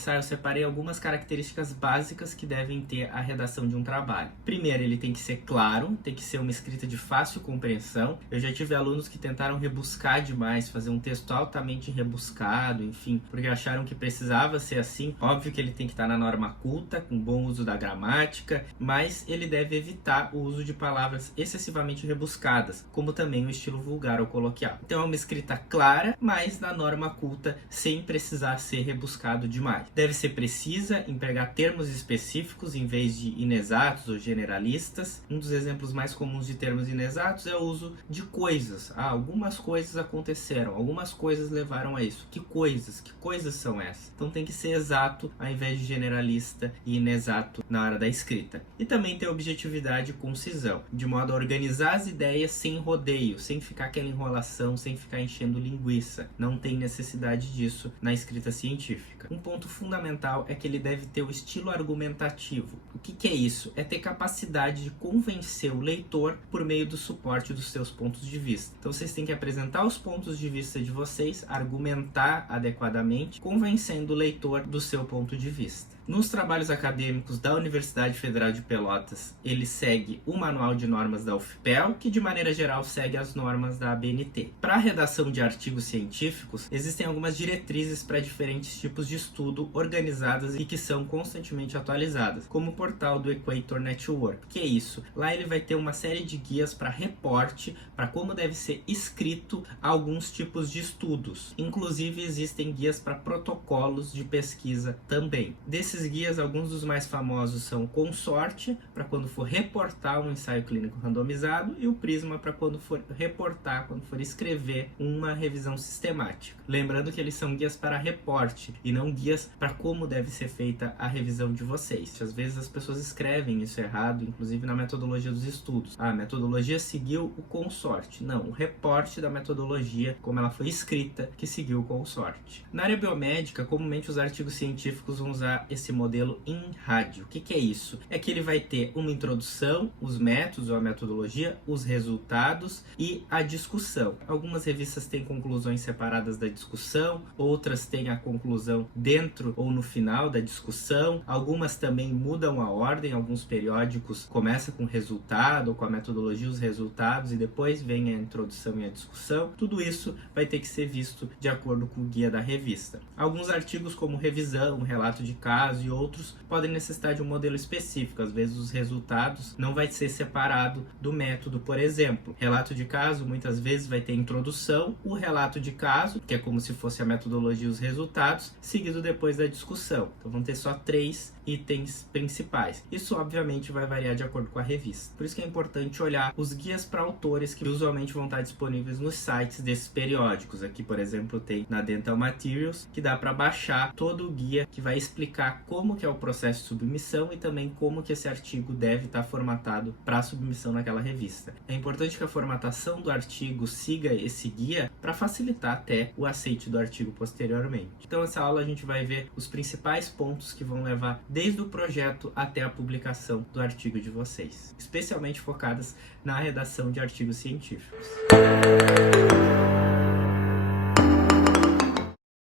começar, eu separei algumas características básicas que devem ter a redação de um trabalho. Primeiro, ele tem que ser claro, tem que ser uma escrita de fácil compreensão. Eu já tive alunos que tentaram rebuscar demais, fazer um texto altamente rebuscado, enfim, porque acharam que precisava ser assim. Óbvio que ele tem que estar na norma culta, com bom uso da gramática, mas ele deve evitar o uso de palavras excessivamente rebuscadas, como também o estilo vulgar ou coloquial. Então é uma escrita clara, mas na norma culta, sem precisar ser rebuscado demais. Deve ser precisa, empregar termos específicos em vez de inexatos ou generalistas. Um dos exemplos mais comuns de termos inexatos é o uso de coisas. Algumas coisas aconteceram, algumas coisas levaram a isso. Que coisas são essas? Então tem que ser exato ao invés de generalista e inexato na hora da escrita. E também ter objetividade e concisão, de modo a organizar as ideias sem rodeio, sem ficar aquela enrolação, sem ficar enchendo linguiça. Não tem necessidade disso na escrita científica. Um ponto fundamental é que ele deve ter o estilo argumentativo. O que é isso? É ter capacidade de convencer o leitor por meio do suporte dos seus pontos de vista. Então vocês têm que apresentar os pontos de vista de vocês, argumentar adequadamente, convencendo o leitor do seu ponto de vista. Nos trabalhos acadêmicos da Universidade Federal de Pelotas, ele segue o Manual de Normas da UFPEL, que de maneira geral segue as normas da ABNT. Para a redação de artigos científicos, existem algumas diretrizes para diferentes tipos de estudo organizadas e que são constantemente atualizadas, como o portal do Equator Network. Que é isso? Lá ele vai ter uma série de guias para reporte, para como deve ser escrito alguns tipos de estudos. Inclusive existem guias para protocolos de pesquisa também. Desses guias, alguns dos mais famosos são o Consorte, para quando for reportar um ensaio clínico randomizado, e o Prisma para quando for reportar, quando for escrever uma revisão sistemática. Lembrando que eles são guias para reporte e não guias para como deve ser feita a revisão de vocês. Às vezes as pessoas escrevem isso errado, inclusive na metodologia dos estudos. A metodologia seguiu o Consorte. Não, o reporte da metodologia, como ela foi escrita, que seguiu o Consorte. Na área biomédica, comumente os artigos científicos vão usar esse modelo em rádio. O que é isso? É que ele vai ter uma introdução, os métodos ou a metodologia, os resultados e a discussão. Algumas revistas têm conclusões separadas da discussão, outras têm a conclusão dentro ou no final da discussão, algumas também mudam a ordem, alguns periódicos começam com o resultado ou com a metodologia, os resultados, e depois vem a introdução e a discussão. Tudo isso vai ter que ser visto de acordo com o guia da revista. Alguns artigos, como revisão, relato de caso e outros, podem necessitar de um modelo específico. Às vezes os resultados não vai ser separado do método, por exemplo. Relato de caso muitas vezes vai ter introdução, o relato de caso, que é como se fosse a metodologia e os resultados, seguido depois da discussão. Então vão ter só 3 itens principais. Isso obviamente vai variar de acordo com a revista. Por isso que é importante olhar os guias para autores que usualmente vão estar disponíveis nos sites desses periódicos. Aqui, por exemplo, tem na Dental Materials, que dá para baixar todo o guia que vai explicar como que é o processo de submissão e também como que esse artigo deve estar formatado para submissão naquela revista. É importante que a formatação do artigo siga esse guia para facilitar até o aceite do artigo posteriormente. Então, nessa aula a gente vai ver os principais pontos que vão levar desde o projeto até a publicação do artigo de vocês, especialmente focadas na redação de artigos científicos.